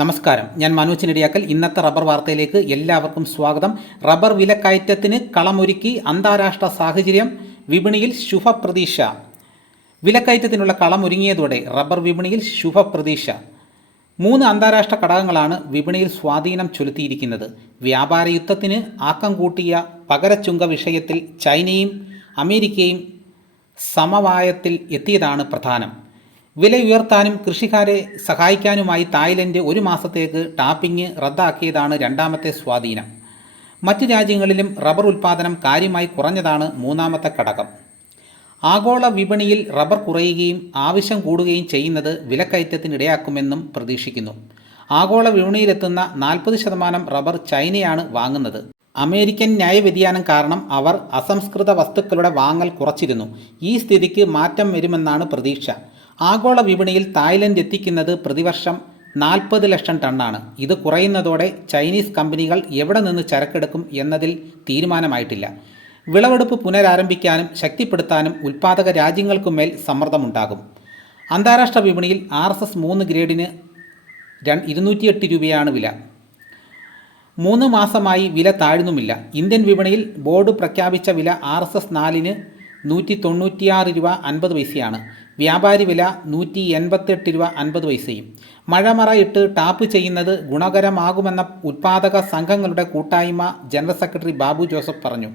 നമസ്കാരം. ഞാൻ മനോജ് നെടിയാക്കൽ ഇന്നത്തെ റബ്ബർ വാർത്തയിലേക്ക് എല്ലാവർക്കും സ്വാഗതം. റബ്ബർ വിലക്കയറ്റത്തിന് കളമൊരുക്കി അന്താരാഷ്ട്ര സാഹചര്യം വിപണിയിൽ ശുഭപ്രതീക്ഷ. വിലക്കയറ്റത്തിനുള്ള കളമൊരുങ്ങിയതോടെ റബ്ബർ വിപണിയിൽ ശുഭപ്രതീക്ഷ. മൂന്ന് അന്താരാഷ്ട്ര ഘടകങ്ങളാണ് വിപണിയിൽ സ്വാധീനം ചെലുത്തിയിരിക്കുന്നത്. വ്യാപാര യുദ്ധത്തിന് ആക്കം കൂട്ടിയ പകരച്ചുങ്ക വിഷയത്തിൽ ചൈനയും അമേരിക്കയും സമവായത്തിൽ എത്തിയതാണ് പ്രധാനം. വില ഉയർത്താനും കൃഷിക്കാരെ സഹായിക്കാനുമായി തായ്ലൻഡ് ഒരു മാസത്തേക്ക് ടാപ്പിംഗ് റദ്ദാക്കിയതാണ് രണ്ടാമത്തെ സ്വാധീനം. മറ്റ് രാജ്യങ്ങളിലും റബ്ബർ ഉൽപ്പാദനം കാര്യമായി കുറഞ്ഞതാണ് മൂന്നാമത്തെ ഘടകം. ആഗോള വിപണിയിൽ റബ്ബർ കുറയുകയും ആവശ്യം കൂടുകയും ചെയ്യുന്നത് വിലക്കയറ്റത്തിനിടയാക്കുമെന്നും പ്രതീക്ഷിക്കുന്നു. ആഗോള വിപണിയിലെത്തുന്ന നാൽപ്പത് ശതമാനം റബ്ബർ ചൈനയാണ് വാങ്ങുന്നത്. അമേരിക്കൻ ന്യായവ്യതിയാനം കാരണം അവർ അസംസ്കൃത വസ്തുക്കളുടെ വാങ്ങൽ കുറച്ചിരുന്നു. ഈ സ്ഥിതിക്ക് മാറ്റം വരുമെന്നാണ് പ്രതീക്ഷ. ആഗോള വിപണിയിൽ തായ്ലൻഡ് എത്തിക്കുന്നത് പ്രതിവർഷം നാൽപ്പത് ലക്ഷം ടണ്ണാണ്. ഇത് കുറയുന്നതോടെ ചൈനീസ് കമ്പനികൾ എവിടെ നിന്ന് ചരക്കെടുക്കും എന്നതിൽ തീരുമാനമായിട്ടില്ല. വിളവെടുപ്പ് പുനരാരംഭിക്കാനും ശക്തിപ്പെടുത്താനും ഉൽപ്പാദക രാജ്യങ്ങൾക്കുമേൽ സമ്മർദ്ദമുണ്ടാകും. അന്താരാഷ്ട്ര വിപണിയിൽ ആർ എസ് എസ് മൂന്ന് ഗ്രേഡിന് ഇരുന്നൂറ്റിയെട്ട് രൂപയാണ് വില. മൂന്ന് മാസമായി വില താഴ്ന്നുമില്ല. ഇന്ത്യൻ വിപണിയിൽ ബോർഡ് പ്രഖ്യാപിച്ച വില ആർ എസ് എസ് നാലിന് നൂറ്റി തൊണ്ണൂറ്റിയാറ് രൂപ അൻപത് പൈസയാണ്. വ്യാപാരി വില നൂറ്റി എൺപത്തെട്ട് രൂപ അൻപത് പൈസയും. മഴമറ ഇട്ട് ടാപ്പ് ചെയ്യുന്നത് ഗുണകരമാകുമെന്ന ഉത്പാദക സംഘങ്ങളുടെ കൂട്ടായ്മ ജനറൽ സെക്രട്ടറി ബാബു ജോസഫ് പറഞ്ഞു.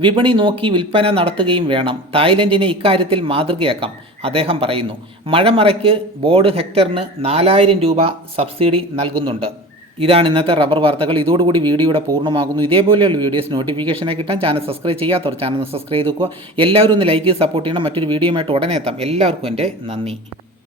വിപണി നോക്കി വിൽപ്പന നടത്തുകയും വേണം. തായ്ലൻഡിനെ ഇക്കാര്യത്തിൽ മാതൃകയാക്കാം അദ്ദേഹം പറയുന്നു. മഴമറയ്ക്ക് ബോർഡ് ഹെക്ടറിന് നാലായിരം രൂപ സബ്സിഡി നൽകുന്നുണ്ട്. ഇതാണ് ഇന്നത്തെ റബ്ബർ വാർത്തകൾ. ഇതോടുകൂടി വീഡിയോയുടെ പൂർണമാകുന്നു. ഇതേപോലെയുള്ള വീഡിയോസ് നോട്ടിഫിക്കേഷനായി കിട്ടാൻ ചാനൽ സബ്സ്ക്രൈബ് ചെയ്യാത്തവർ ചാനൽ സബ്സ്ക്രൈബ് ചെയ്തുക്കുക എല്ലാവരും ഒന്ന് ലൈക്ക് സപ്പോർട്ട് ചെയ്യണം. മറ്റൊരു വീഡിയോയുമായിട്ട് ഉടനെ എത്താം. എല്ലാവർക്കും എന്റെ നന്ദി.